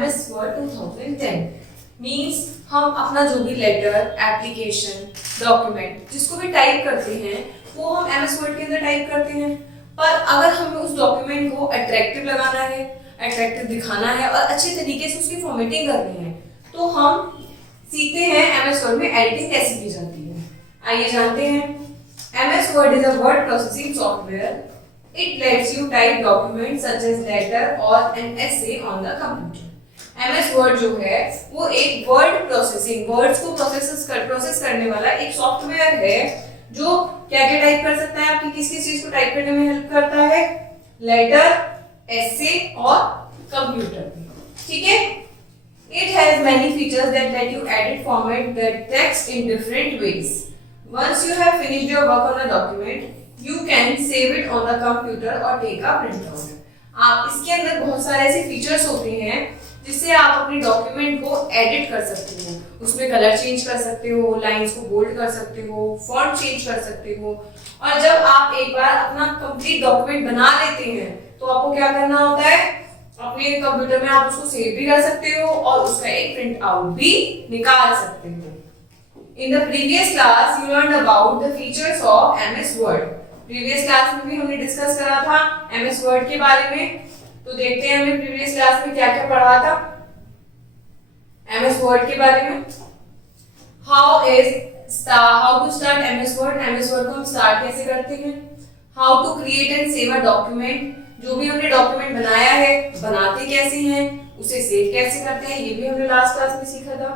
MS Word 2010 means हम अपना जो भी लेटर, एप्लीकेशन, डॉक्यूमेंट जिसको भी टाइप करते हैं वो हम MS Word के अंदर टाइप करते हैं। पर अगर हमें उस डॉक्यूमेंट को अट्रैक्टिव लगाना है, अट्रैक्टिव दिखाना है और अच्छे तरीके से उसकी फॉर्मेटिंग करनी है तो हम सीखते हैं MS Word में एडिटिंग कैसे की जाती है। आइए जानते हैं। MS Word is a word processing software. It lets you type documents such as letter or an essay on the computer. MS Word जो है वो एक वर्ड प्रोसेसिंग, वर्ड्स को प्रोसेस करने वाला एक सॉफ्टवेयर है जो क्या क्या टाइप कर सकता है, आपकी किस किस चीज को टाइप करने में हेल्प करता है, लेटर, एसे और कंप्यूटर। ठीक है। It has many features that let you edit, format the text in different ways. Once you have finished your work on a document, you can save it on the computer or take a printout. आप इसके अंदर बहुत सारे ऐसे features होते हैं जिससे आप अपने डॉक्यूमेंट को एडिट कर सकते हो, उसमें कलर चेंज कर सकते हो, लाइंस को बोल्ड कर सकते हो, फॉन्ट चेंज कर सकते हो। और जब आप एक बार अपना कंप्लीट डॉक्यूमेंट बना लेते हैं तो आपको क्या करना होता है, अपने कंप्यूटर में आप उसको सेव भी कर सकते हो और उसका एक प्रिंट आउट भी निकाल सकते हो। In the previous class you learned about the features of MS Word. Previous class में भी हमने डिस्कस करा था MS Word के बारे में। तो देखते हैं हमने प्रीवियस क्लास में क्या क्या पढ़ा था MS Word के बारे में। How to start MS Word. MS Word को हम स्टार्ट कैसे करते हैं। How to create and save a document. जो भी हमने डॉक्यूमेंट बनाया है बनाते कैसे हैं, उसे सेव कैसे करते हैं, ये भी हमने लास्ट क्लास में सीखा था।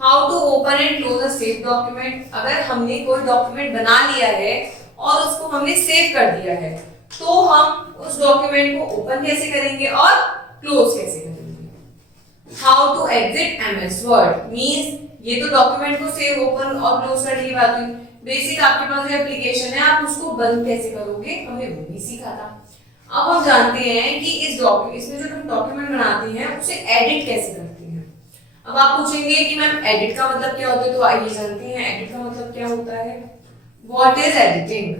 How to open and close a save document. अगर हमने कोई डॉक्यूमेंट बना लिया है और उसको हमने सेव कर दिया है तो हम उस डॉक्यूमेंट को ओपन कैसे करेंगे और क्लोज कैसे करेंगे। How to exit MS Word means ये तो डॉक्यूमेंट को सेव, ओपन और क्लोज करने की बात हुई। बेसिक आपके पास एप्लीकेशन है, आप उसको बंद कैसे करोगे, हमने वो भी सीखा था। अब हम जानते हैं कि इसमें जो हम डॉक्यूमेंट बनाते हैं उसे एडिट कैसे करते हैं। अब आप पूछेंगे कि मैम एडिट का मतलब क्या होता है, तो आइए जानते हैं एडिट का मतलब क्या होता है। What is editing.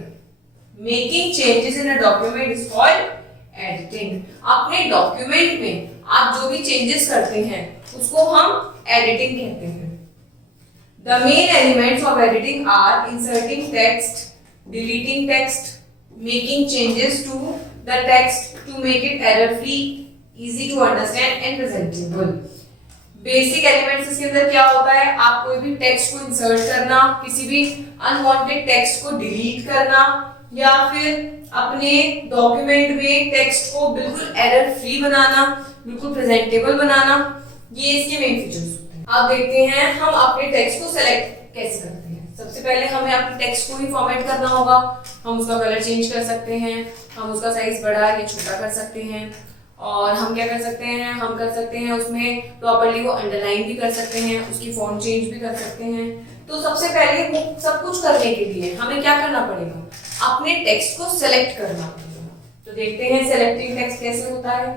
Making changes in a document is called editing. अपने डॉक्यूमेंट में आप जो भी चेंजेस करते हैं उसको हम एडिटिंग कहते हैं। The main elements of editing are inserting text, deleting text, making changes to the text to make it error free, easy to understand and presentable. Basic elements इसके अंदर क्या होता है, आप कोई भी टेक्स्ट को इंसर्ट करना, किसी भी अनवांटेड टेक्स्ट को डिलीट करना या फिर अपने डॉक्यूमेंट में टेक्स्ट को बिल्कुल एरर फ्री बनाना, बिल्कुल प्रेजेंटेबल बनाना, ये इसके मेन फीचर्स होते हैं। अब देखते हैं हम अपने टेक्स्ट को सेलेक्ट कैसे करते हैं। सबसे पहले हमें अपने टेक्स्ट को ही फॉर्मेट करना होगा। हम उसका कलर चेंज कर सकते हैं, हम उसका साइज बड़ा या छोटा कर सकते हैं और हम क्या कर सकते हैं, हम कर सकते हैं उसमें प्रॉपर्ली वो अंडरलाइन भी कर सकते हैं, उसकी फॉन्ट चेंज भी कर सकते हैं। तो सबसे पहले वो सब कुछ करने के लिए हमें क्या करना पड़ेगा, अपने टेक्स्ट को सेलेक्ट करना पड़ेगा। तो देखते हैं सेलेक्टिंग टेक्स्ट कैसे होता है।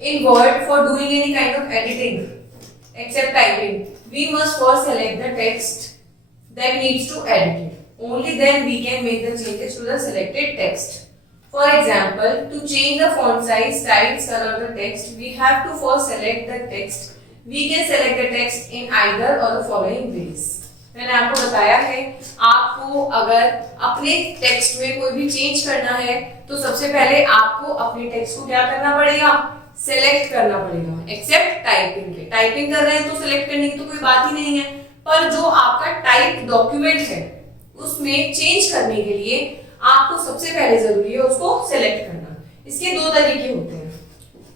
In Word for doing any kind of editing except typing we must first select the text that needs to edit it. Only then we can make the changes to the selected text. For example, to change the font size, styles, color of the text, we have to first select the text. We can select the text in either or the following ways. मैंने आपको बताया है, आपको अगर अपने text में कोई भी चेंज करना है तो सबसे पहले आपको अपने टेक्स्ट को क्या करना पड़ेगा, सेलेक्ट करना पड़ेगा। एक्सेप्ट टाइपिंग के, टाइपिंग कर रहे हैं तो सेलेक्ट करने की तो कोई बात ही नहीं है, पर जो आपका टाइप डॉक्यूमेंट है उसमें चेंज करने के लिए आपको सबसे पहले जरूरी है उसको सेलेक्ट करना। इसके दो तरीके होते हैं।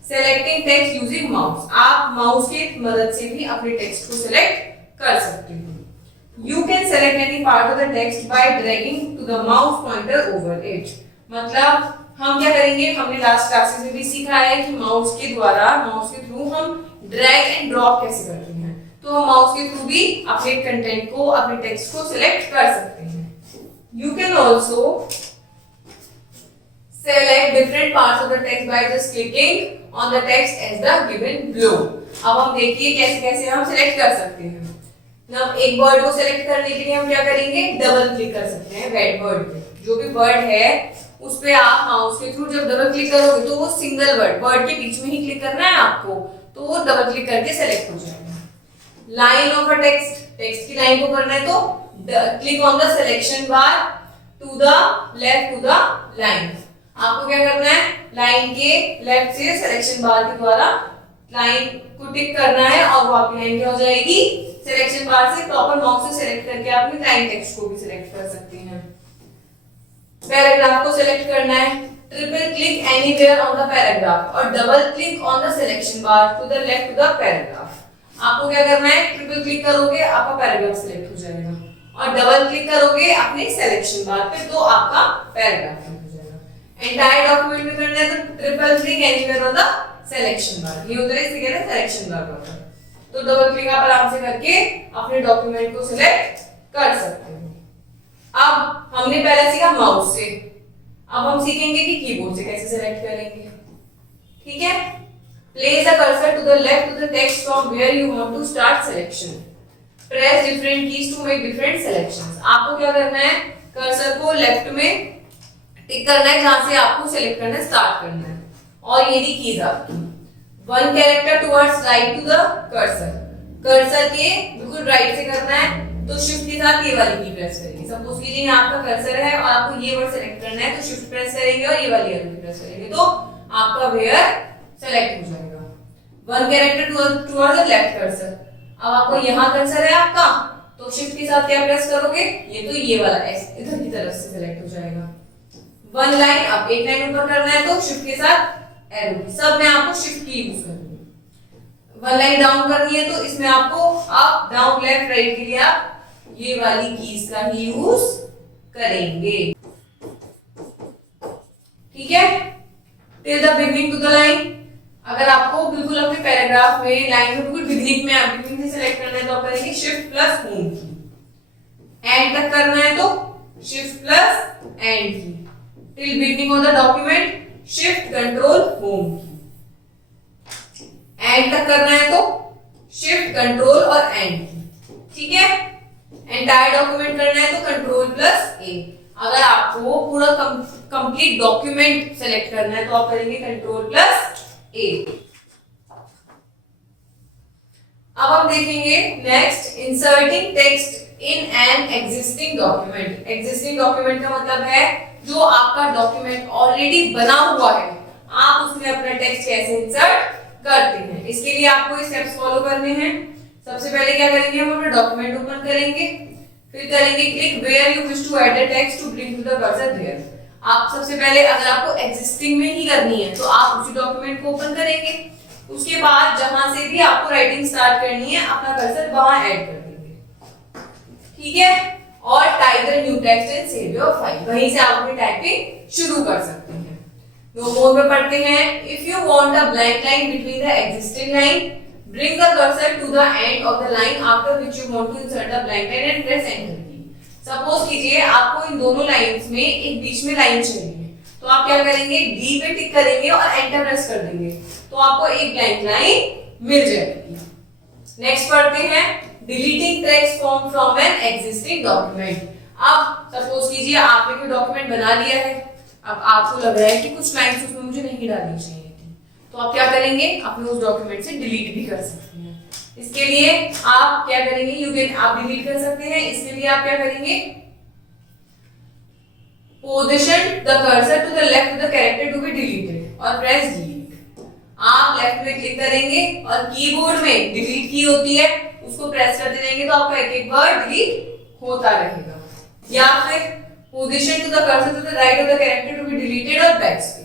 सेलेक्टिंग टेक्स्ट यूजिंग माउस, आप माउस की मदद से भी अपने टेक्स्ट को सेलेक्ट कर सकते हो। You can select any part of the text by dragging to the mouse pointer over it. मतलब हम क्या करेंगे, हमने लास्ट क्लासेस में भी सीखा है कि माउस के द्वारा, माउस के थ्रू हम ड्रैग एंड ड्रॉप कैसे करते हैं। तो हम माउस के थ्रू भी अपने कंटेंट को, अपने टेक्स्ट को सिलेक्ट कर सकते हैं। You can also select different parts of the text by just clicking on the text as the given below. अब हम देखिए कैसे कैसे हम सिलेक्ट कर सकते हैं। अब एक वर्ड को सिलेक्ट करने के लिए हम क्या करेंगे, डबल क्लिक कर सकते हैं रेड वर्ड पे। जो भी वर्ड है उस पे आप माउस के थ्रू जब डबल क्लिक करोगे तो वो सिंगल वर्ड के बीच में ही क्लिक करना है आपको, तो वो डबल क्लिक करके सेलेक्ट हो जाएगा। Line of a text, text की लाइन को करना है तो click on the selection bar to the left to the line. आपको क्या करना है, लाइन के लेफ्ट से सिलेक्शन बार के द्वारा लाइन को टिक करना है और वो आपकी लाइन क्या हो जाएगी, सिलेक्शन बार से प्रॉपर माउस से सिलेक्ट करके आप अपनी लाइन टेक्स्ट को भी सिलेक्ट कर सकते हैं। पैराग्राफ को सिलेक्ट करना है, triple click anywhere on the paragraph और double click on the selection bar to the left to the paragraph. आपको क्या करना है, ट्रिपल क्लिक करोगे आपका पैराग्राफ सिलेक्ट हो जाएगा और डबल क्लिक करोगे अपने सिलेक्शन बार पे तो आपका पैराग्राफ हो जाएगा। एंटायर डॉक्यूमेंट में करना है तो triple click anywhere on the selection बार, ये होता है इसे कहते हैं सिलेक्शन बार का। तो डबल क्लिक आप आराम से करके अपने डॉक्यूमेंट को सिलेक्ट कर सकते हो। अब हमने पहले सीखा माउस से, अब हम सीखेंगे कि कीबोर्ड से कैसे सिलेक्ट करेंगे। ठीक है, place the cursor to the left to the text from where you want to start selection, press different keys to make different selections. आपको क्या करना है, कर्सर को लेफ्ट में टिक करना है जहां से आपको सिलेक्ट करना है, स्टार्ट करना है और ये दी कीज आपकी। One character towards right to the cursor, cursor के बिल्कुल राइट से करना है तो शिफ्ट के साथ ये वाली की प्रेस करेंगे। सपोज कीजिए यहाँ आपका कर्सर है और आपको ये वर्ड सेलेक्ट करना है तो शिफ्ट प्रेस करेंगे और ये वाली एरो की प्रेस करेंगे तो आपका वेयर सेलेक्ट हो जाएगा। One character towards the left cursor, अब आपको यहाँ कर्सर है आपका तो शिफ्ट के साथ क्या प्रेस करोगे, ये तो ये वाला इधर की तरफ से सेलेक्ट हो जाएगा। वन लाइन, अब एक लाइन ऊपर करना है तो शिफ्ट के साथ एरो, सब में आपको शिफ्ट की यूज करनी है। वन लाइन डाउन करनी है तो इसमें आपको अप डाउन लेफ्ट राइट के लिए आप ये वाली कीज का ही यूज करेंगे। ठीक है, till the beginning to the line. अगर आपको बिल्कुल अपने पैराग्राफ में लाइन में बिल्कुल बिगिनिंग में आप बिगिनिंग से सिलेक्ट करना है तो आप करेंगे शिफ्ट प्लस होम की। एंड तक करना है तो शिफ्ट प्लस एंड की। Till beginning of the document shift control home की। एंड तक करना है तो शिफ्ट कंट्रोल और एंड की। ठीक है, एंटायर डॉक्यूमेंट करना है तो कंट्रोल प्लस ए। अगर आपको पूरा कंप्लीट डॉक्यूमेंट सेलेक्ट करना है तो आप करेंगे कंट्रोल प्लस ए। अब हम देखेंगे next, inserting text in an existing document. Existing document का मतलब है जो आपका डॉक्यूमेंट ऑलरेडी बना हुआ है, आप उसमें अपना टेक्स्ट कैसे इंसर्ट करते हैं। इसके लिए आपको ये स्टेप्स फॉलो करने हैं। सबसे पहले क्या करेंगे, हम अपना डॉक्यूमेंट ओपन करेंगे, फिर करेंगे click where you wish to add the text to bring to the cursor there. आप सबसे पहले अगर आपको एग्जिस्टिंग में ही करनी है तो आप उसी डॉक्यूमेंट को ओपन करेंगे, उसके बाद जहां से भी आपको राइटिंग स्टार्ट करनी है अपना कर्सर वहां ऐड कर देंगे। ठीक है, और type the new text and save your file, वहीं से आप अपनी टाइपिंग शुरू कर सकते हैं। नो मोर में पढ़ते हैं, if you want a blank line between the existing line, bring the cursor to the end of the line after which you want to insert the blank line and press enter key। Suppose कीजिए आपको इन दोनों lines में एक बीच में line चाहिए तो आप क्या करेंगे, डी पे टिक करेंगे और एंटर प्रेस कर देंगे तो आपको एक ब्लैंक लाइन मिल जाएगी। नेक्स्ट पढ़ते हैं, deleting text from an existing document. अब सपोज कीजिए आपने कोई डॉक्यूमेंट बना लिया है, अब आपको लग रहा है कि कुछ लाइंस उसमें मुझे नहीं डालनी चाहिए तो आप क्या करेंगे, अपने उस डॉक्यूमेंट से डिलीट भी कर सकते हैं। इसके लिए आप क्या करेंगे, आप डिलीट कर सकते हैं। इसके लिए आप क्या करेंगे, position the cursor to the left to the character to be deleted और प्रेस डिलीट। आप लेफ्ट में क्लिक करेंगे और कीबोर्ड में डिलीट की होती है उसको प्रेस करते रहेंगे तो आपका एक एक वर्ड डिलीट होता रहेगा। या फिर position to the cursor to the right of the character to be deleted और बैकस्पेस।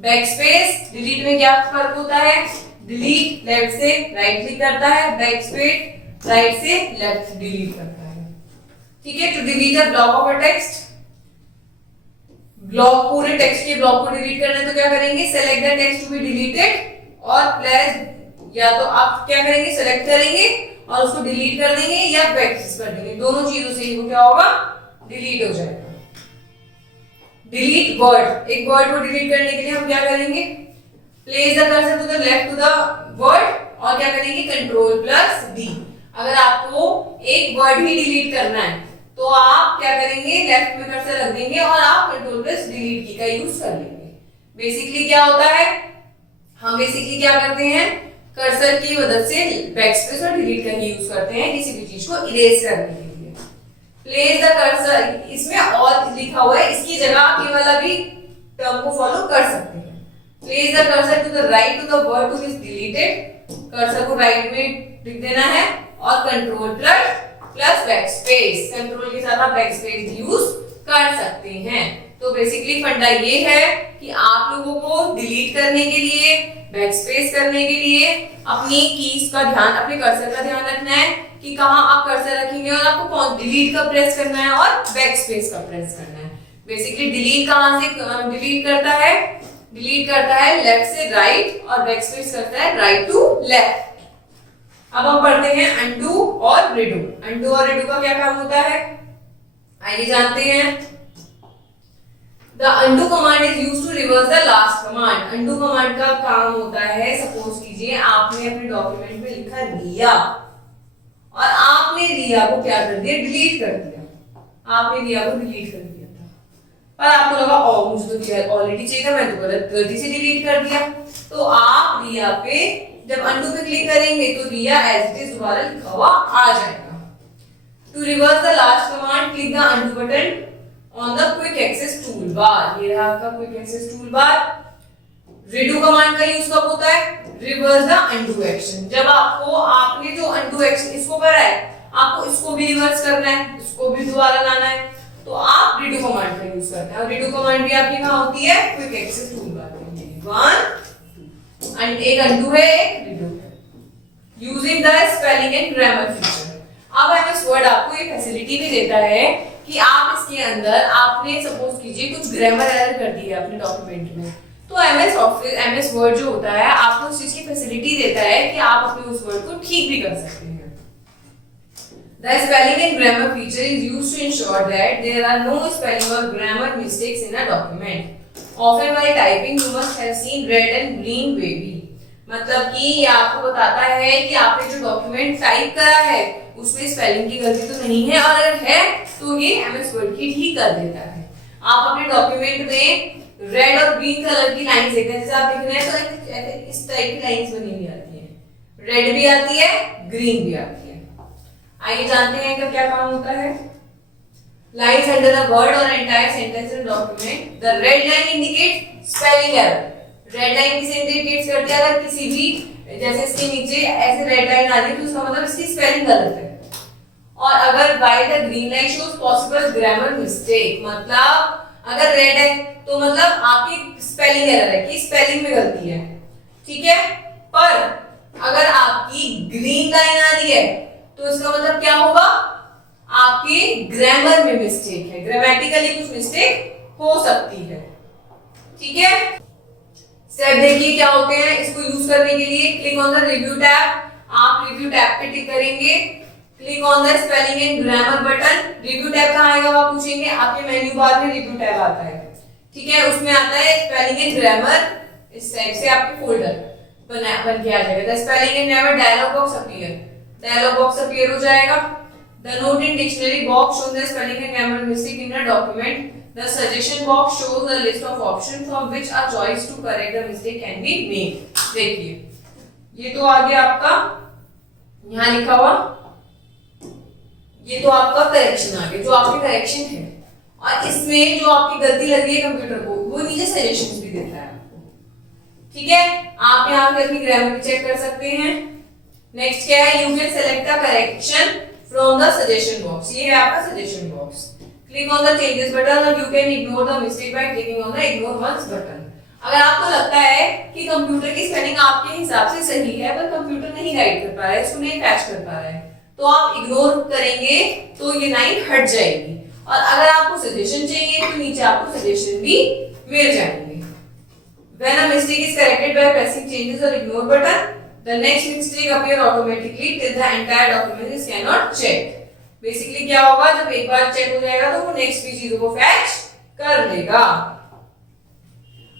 बैकस्पेस डिलीट में क्या फर्क होता है, डिलीट लेफ्ट से राइट क्लिक करता है, बैकस्पेस राइट से लेफ्ट डिलीट करता है। ठीक है, to delete a block of a text, block पूरे टेक्स्ट के ब्लॉक को डिलीट करना है तो क्या करेंगे, select the text to be deleted और प्रेस, या तो आप क्या करेंगे, सेलेक्ट करेंगे और उसको डिलीट कर देंगे या बैकस्पेस कर देंगे, दोनों चीजों से वो क्या होगा, डिलीट हो जाएगा। डिलीट वर्ड, एक वर्ड को डिलीट करने के लिए हम क्या करेंगे, place the cursor to the left to the word और क्या करेंगे, कंट्रोल प्लस डी। अगर आपको एक वर्ड ही डिलीट करना है तो आप क्या करेंगे, लेफ्ट में कर्सर रख देंगे और आप कंट्रोल प्लस डिलीट की का यूज कर लेंगे। बेसिकली क्या होता है, हम बेसिकली क्या करते हैं, कर्सर की मदद से बैकस्पेस और डिलीट का ही यूज करते हैं किसी भी चीज को इरेज करने के लिए। प्लेस द कर्सर, इसमें और लिखा हुआ है, इसकी जगह आप ये वाला भी टर्म को फॉलो कर सकते हैं। Place the cursor to the right to the word to be deleted, cursor को राइट में लिख देना है और कंट्रोल प्लस बैकस्पेस, कंट्रोल के साथ आप बैकस्पेस भी यूज कर सकते हैं। तो बेसिकली फंडा ये है कि आप लोगों को डिलीट करने के लिए, बैकस्पेस करने के लिए अपनी कीज का ध्यान, अपने कर्सर का ध्यान रखना है कि कहां आप कर्सर रखेंगे और आपको कौन डिलीट का प्रेस करना है और बैकस्पेस का प्रेस करना है। बेसिकली डिलीट कहां से डिलीट करता है? डिलीट करता है लेफ्ट से राइट और बैकस्पेस करता है राइट टू लेफ्ट। अब हम पढ़ते हैं अनडू और रीडू। अनडू और रीडू का क्या काम होता है, आइए जानते हैं। The undo command is used to reverse the last command. Undo command का काम होता है, सपोज कीजिए आपने अपने डॉक्यूमेंट में लिखा रिया और आपने रिया को क्या कर दिया, डिलीट कर दिया। आपने रिया को डिलीट कर दिया था, पर आपको लगा ओ मुझे तो रिया ऑलरेडी चाहिए था, मैं तो गलती से डिलीट कर दिया। तो आप रिया पे जब undo पे क्लिक करेंगे तो रिया एज इट इज दोबारा लिखा हुआ आ जाएगा। To reverse the last command, click the undo button on the quick access toolbar। ये रहा आपका quick access toolbar। redo command का यूज कब होता है? reverse the undo action। जब आपने जो undo action इसको करा है, आपको इसको भी रिवर्स करना है, इसको भी दोबारा लाना है, तो आप redo command का यूज करते हैं। और redo command भी आपकी कहाँ होती है? quick access toolbar में। वन एक undo है, एक redo है। using the spelling and grammar feature। अब एमएस वर्ड आपको ये फैसिलिटी भी देता है कि आप इसके अंदर आपने सपोज कीजिए कुछ ग्रामर एरर कर दी है अपने डॉक्यूमेंट में, तो एमएस वर्ड जो होता है आपको उस चीज की फैसिलिटी देता है कि आप अपने उस वर्ड को ठीक भी कर सकते हैं। The spelling and grammar feature is used to ensure that there are no spelling or grammar mistakes in a document. Often while typing you must have seen red and green wavy। मतलब कि ये आपको बताता है कि आपने जो document type करा है उसमें स्पेलिंग की गलती तो नहीं है, और अगर है तो ये एमएस वर्ड की ठीक कर देता है। आप अपने डॉक्यूमेंट में रेड और ग्रीन कलर की लाइंस देखते हैं, जैसे आप देख रहे हैं तो इस टाइप की लाइंस बनी हुई आती है, रेड भी आती है, ग्रीन भी आती है। आइए जानते हैं इनका क्या काम होता है। लाइंस अंडर द वर्ड और entire sentence in document, the red line indicate spelling error. Red line किसे इंडिकेट करती है? अगर किसी भी, जैसे इसके नीचे ऐसे रेड लाइन आ रही है तो उसका मतलब इसकी स्पेलिंग गलत है। और अगर by the green line shows possible grammar mistake, मतलब अगर रेड है तो मतलब आपकी स्पेलिंग एरर है कि स्पेलिंग में गलती है, ठीक है। पर अगर आपकी ग्रीन लाइन आ रही है तो इसका मतलब क्या होगा, आपके ग्रामर में मिस्टेक है, ग्रामेटिकली कुछ मिस्टेक हो सकती है, ठीक है। स्टेप देखिए क्या होते हैं इसको यूज करने के लिए। Click on the review tab, आप रिव्यू टैब पे टिक करेंगे। Click on the spelling and grammar button. Review tab कहाँ आएगा आप पूछेंगे, आपके मेन्यू बार में रिव्यू टैब आता है, ठीक है। उसमें आता है स्पेलिंग एंड ग्रामर, इस टाइप से आपके फोल्डर बन के आ जाएगा। The spelling and grammar dialog box appear हो जाएगा। The not in dictionary box shows the spelling and grammar mistake in the document. The suggestion box shows a list of options from which a choice to correct the mistake can be made। देखिए ये तो आ गया आपका, यहाँ लिखा हुआ, ये तो आपका करेक्शन आ गया, जो आपके करेक्शन है, और इसमें जो आपकी गलती लग रही है कंप्यूटर को वो नीचे सजेशंस भी देता है आपको, ठीक है। आप यहाँ पे अपनी ग्रामर भी चेक कर सकते हैं। नेक्स्ट क्या है, you can select the correction from the suggestion box. ये है आपका suggestion box. Click on the changes button and you can ignore the mistake by clicking on the ignore once button। अगर आपको लगता है कि कंप्यूटर की स्पेलिंग आपके हिसाब से सही है पर कंप्यूटर नहीं गाइड कर पा रहा है, इसको नहीं कैच कर पा रहा है, तो आप इग्नोर करेंगे तो ये लाइन हट जाएगी। और अगर आपको सजेशन चाहिए तो नीचे आपको सजेशन भी मिल जाएंगे। When a mistake is corrected by pressing changes or ignore button, the next mistake appear automatically till the entire document is cannot check। Basically क्या होगा, जब एक बार चेक हो जाएगा तो वो नेक्स्ट भी चीजों को फैच कर लेगा।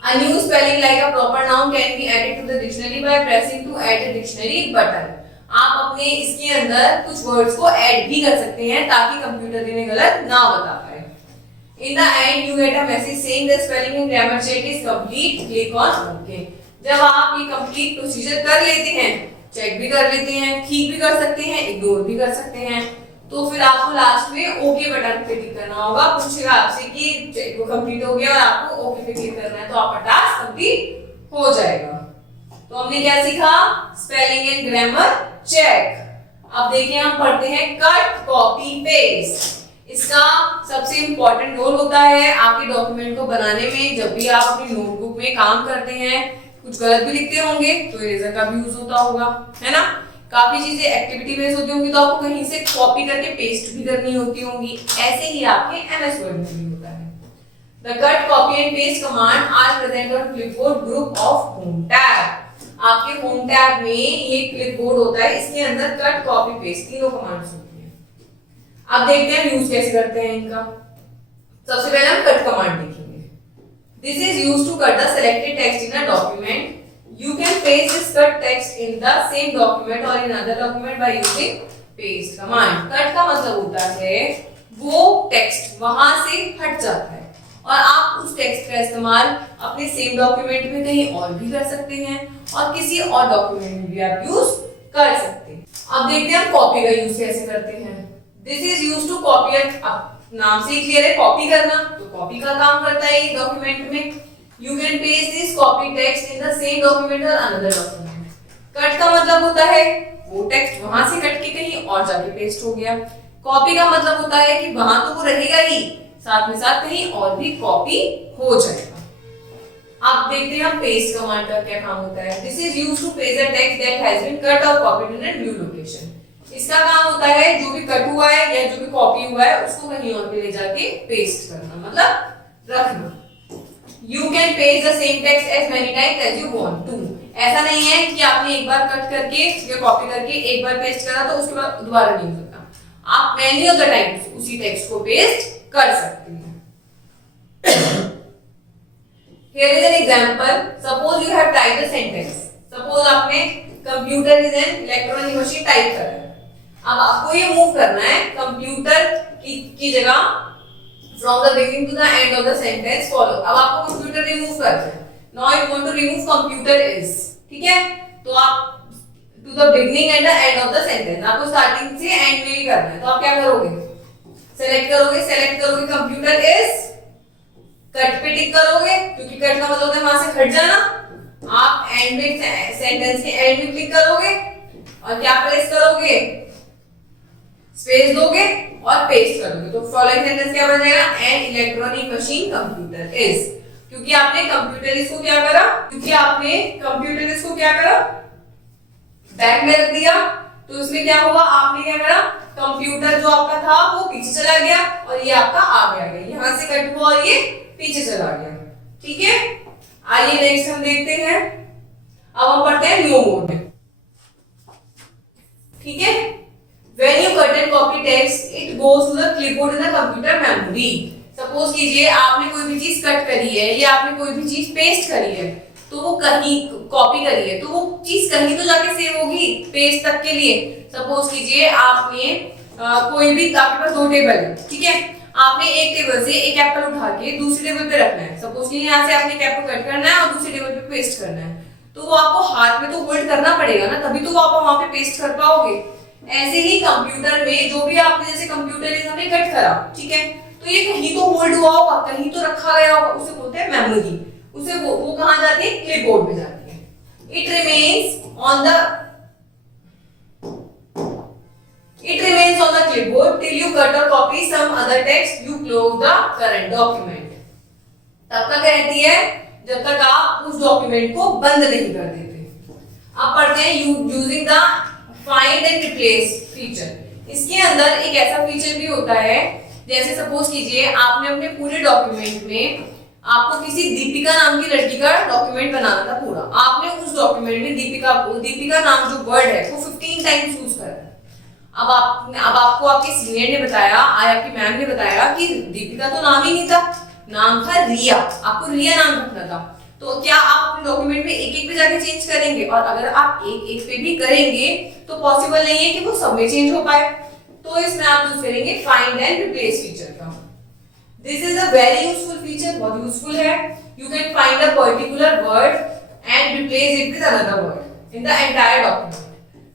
A new spelling like a proper noun can be added to the dictionary by pressing to add a dictionary button। आप अपने इसके अंदर कुछ वर्ड्स को ऐड भी कर सकते हैं ताकि कंप्यूटर इन्हें गलत ना बता पाए। In the end you get a message saying the spelling and grammar check is complete, click on OK। जब आप ये कंप्लीट प्रोसीजर कर लेते हैं, चेक भी कर लेते हैं, ठीक भी कर सकते हैं, इग्नोर भी कर सकते हैं, तो फिर आपको लास्ट में ओके बटन पे क्लिक करना होगा। पूछेगा आपसे कि चेक कंप्लीट हो गया और आपको ओके पे क्लिक करना है, तो आपका टास्क कंप्लीट हो जाएगा। तो हमने क्या सीखा? Spelling and grammar check. अब देखिए हम पढ़ते हैं कट कॉपी पेस्ट। इसका सबसे इंपॉर्टेंट रोल होता है आपके डॉक्यूमेंट को बनाने में। जब भी आप अपनी नोटबुक में काम करते हैं, कुछ गलत भी लिखते होंगे तो इरेजर का भी यूज होता होगा, है ना। काफी चीजें एक्टिविटी बेस्ड होती होंगी तो आपको कहीं से कॉपी करके पेस्ट भी करनी होती होंगी। ऐसे ही आपके एमएस वर्ड में भी होता है। The cut copy and paste command are present on clipboard group of home tab. आपके होम टैब में ये क्लिपबोर्ड होता है, इसके अंदर कट कॉपी पेस्ट तीनों कमांड्स होती हैं। अब देखते हैं यूज कैसे करते हैं इनका। सबसे पहले हम कट कमांड देखेंगे। This is used to cut the selected text in a document. You can paste this cut text in the same document or in another document by using paste command. Cut का मतलब होता है वो text वहां से हट जाता है और आप उस टेक्स्ट का इस्तेमाल अपने सेम डॉक्यूमेंट में कहीं और भी कर सकते हैं और किसी और डॉक्यूमेंट में भी आप यूज कर सकते हैं। अब देखते हैं हम कॉपी का यूज कैसे करते हैं। This is used to copy. अब नाम से ही क्लियर है कॉपी करना, तो कॉपी का काम करता है ये डॉक्यूमेंट में। You can paste this copy text in the same document or another document. Cut का मतलब होता है वो टेक्स्ट वहां से कट के कहीं और जाके पेस्ट हो गया। कॉपी का मतलब होता है कि वहां तो वो रहेगा ही, साथ में साथ कहीं और भी कॉपी हो जाएगा। अब देखते हैं हम पेस्ट कमांड का क्या काम होता है। This is used to paste a text that has been cut or copied in a new location. इसका काम होता है जो भी कट हुआ है या जो भी कॉपी हुआ है उसको कहीं और पे ले जाके पेस्ट करना, मतलब रखना। You can paste the same text as many times as you want to. ऐसा नहीं है कि आपने एक बार कट करके या कॉपी करके एक बार पेस्ट करा तो उसके बाद दोबारा नहीं हो सकता। आप many of the times उसी टेक्स्ट को पेस्ट कर सकते हैं। Here is an example. Suppose you have typed a sentence. Suppose आपने computer is an electronic machine type करा है। अब आपको ये मूव करना है कंप्यूटर की जगह from the beginning to the end of the sentence follow. अब आपको कंप्यूटर रिमूव करना है। Now you want to remove computer is, ठीक है। तो आप to the beginning and the end of the sentence, आपको स्टार्टिंग से एंड में ही करना है। तो आप क्या करोगे? सेलेक्ट करोगे कंप्यूटर इज, कट पे टिक करोगे क्योंकि कट का मतलब है वहां से हट जाना। आप एंड में सेंटेंस के एंड में क्लिक करोगे और क्या प्रेस करोगे? स्पेस दोगे और पेस्ट करोगे। तो फॉलोइंग सेंटेंस क्या बन जाएगा? An electronic machine computer is. क्योंकि आपने कंप्यूटर इसको क्या करा? बैक में रख दिया तो इसमें क्या हुआ? आपने क्या करा? कंप्यूटर जो आपका था वो पीछे चला गया और ये आपका आगे आ गया। यहां से कट हुआ और ये पीछे चला गया, ठीक है। आइए नेक्स्ट हम देखते हैं। अब हम पढ़ते हैं नो मोड में, ठीक है। When you cut and copy text, it goes to the clipboard in the computer memory. Suppose कीजिए आपने कोई भी चीज कट करी है या आपने कोई भी चीज पेस्ट करी है, तो वो कहीं कॉपी करी है तो वो चीज कहीं तो जाके सेव होगी पेस्ट तक के लिए। सपोज कीजिए आपने कोई भी, आपके पास दो टेबल है, ठीक है। आपने एक टेबल से एक एप्पल उठा के दूसरी टेबल पे रखना है। सपोज कि यहाँ से आपने एक एप्पल कट करना है और दूसरी टेबल पे पेस्ट करना है, तो वो आपको हाथ में तो होल्ड करना पड़ेगा ना, तभी तो वो आप वहां पे पेस्ट कर पाओगे। ऐसे ही कंप्यूटर में जो भी आपने जैसे कंप्यूटर हमने कट करा, ठीक है, तो ये कहीं तो होल्ड हुआ होगा, कहीं तो रखा गया होगा, उसे बोलते हैं मेमोरी। उसे वो कहां जाती है? क्लिपबोर्ड में जाती है। It remains on the clipboard till you cut और copy some other text, you close the current document. तब तक रहती है जब तक आप उस डॉक्यूमेंट को बंद नहीं कर देते। अब पढ़ते हैं using the find and replace feature. इसके अंदर एक ऐसा फीचर भी होता है, जैसे सपोज कीजिए आपने अपने पूरे डॉक्यूमेंट में, आपको किसी दीपिका नाम की लड़की का डॉक्यूमेंट बनाना था पूरा। आपने उस डॉक्यूमेंट में दीपिका नाम जो वर्ड है वो 15 टाइम्स यूज करा है। अब आपको आपके सीनियर ने बताया, आपकी मैम ने बताया कि दीपिका तो नाम ही नहीं था, नाम था रिया, आपको रिया नाम रखना था। तो क्या आप अपने डॉक्यूमेंट में एक एक पे जाके चेंज करेंगे? और अगर आप एक एक पे भी करेंगे तो पॉसिबल नहीं है कि वो सब में चेंज हो पाए। तो इसमें आप यूज करेंगे फाइंड एंड रिप्लेस फीचर का। This is a very useful feature, बहुत यूजफुल है। You can find a particular word and replace it with another word in the entire document.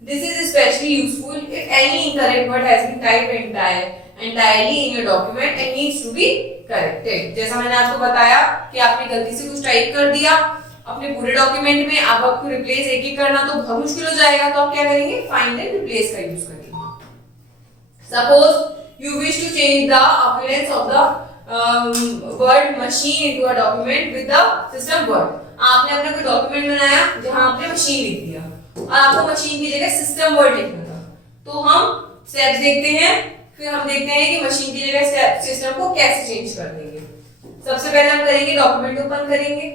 This is especially useful if any incorrect word has been typed entirely in your document and needs to be corrected. जैसा मैंने आपको बताया कि आपने गलती से कुछ type कर दिया अपने पूरे डॉक्यूमेंट में, अब आपको रिप्लेस एक एक करना तो बहुत मुश्किल हो जाएगा, तो आप क्या करेंगे, फाइंड एंड रिप्लेस का यूज करेंगे. Suppose you wish to change the appearance of the word machine into a document with the system word. आपने अपना कोई डॉक्यूमेंट बनाया जहां आपने मशीन लिख दिया और आपको मशीन की जगह सिस्टम वर्ड लिखना था, तो हम स्टेप्स देखते हैं, फिर हम देखते हैं कि मशीन की जगह सिस्टम को कैसे चेंज कर देंगे. सबसे पहले हम करेंगे डॉक्यूमेंट ओपन करेंगे,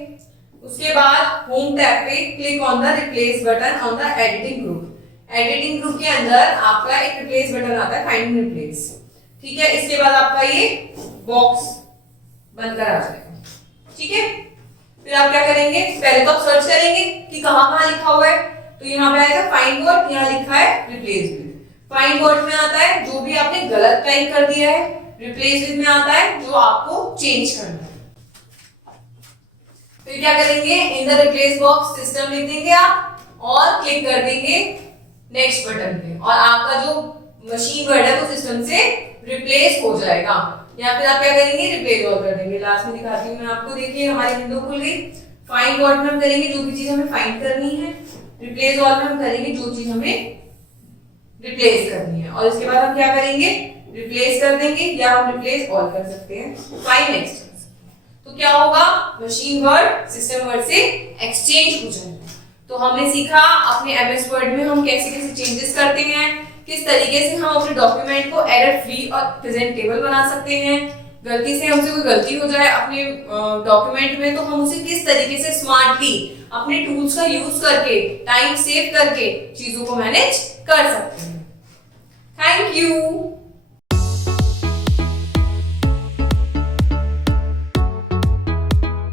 उसके बाद होम टैब पे click on the replace button on the editing group. Editing group के अंदर आपका एक रिप्लेस बटन आता है, फाइंड रिप्लेस. ठीक है, इसके बाद आपका ये बॉक्स बनकर आ जाएगा. ठीक है, फिर आप क्या करेंगे, पहले तो आप सर्च करेंगे कि कहां लिखा हुआ है, तो यहाँ पे आएगा फाइंड वर्ड, यहाँ लिखा है रिप्लेस विद. फाइंड वर्ड में आता है जो भी आपने गलत टाइप कर दिया है, रिप्लेस विद में आता है जो आपको चेंज करना है. फिर क्या करेंगे, in the replace box system लिख देंगे आप और क्लिक कर देंगे नेक्स्ट बटन पे, और आपका जो मशीन वर्ड है वो सिस्टम से रिप्लेस हो जाएगा. या फिर आप क्या करेंगे, रिप्लेस ऑल कर देंगे. लास्ट में दिखाती हूँ मैं आपको, देखिए हमारी विंडो खुल गई. फाइंड वर्ड में हम करेंगे जो भी चीज हमें फाइंड करनी है, रिप्लेस ऑल में हम करेंगे जो चीज हमें रिप्लेस करनी है, और इसके बाद हम क्या करेंगे, रिप्लेस कर देंगे या हम रिप्लेस ऑल कर सकते हैं, फाइंड नेक्स्ट. तो क्या होगा, मशीन वर्ड सिस्टम वर्ड से एक्सचेंज हो जाएगा. तो हमने सीखा अपने एमएस वर्ड में हम कैसे कैसे चेंजेस करते हैं, किस तरीके से हम अपने डॉक्यूमेंट को एरर फ्री और प्रेजेंटेबल बना सकते हैं. गलती से हमसे कोई गलती हो जाए अपने डॉक्यूमेंट में, तो हम उसे किस तरीके से स्मार्टली अपने टूल्स का यूज करके, टाइम सेव करके चीजों को मैनेज कर सकते हैं. Thank you.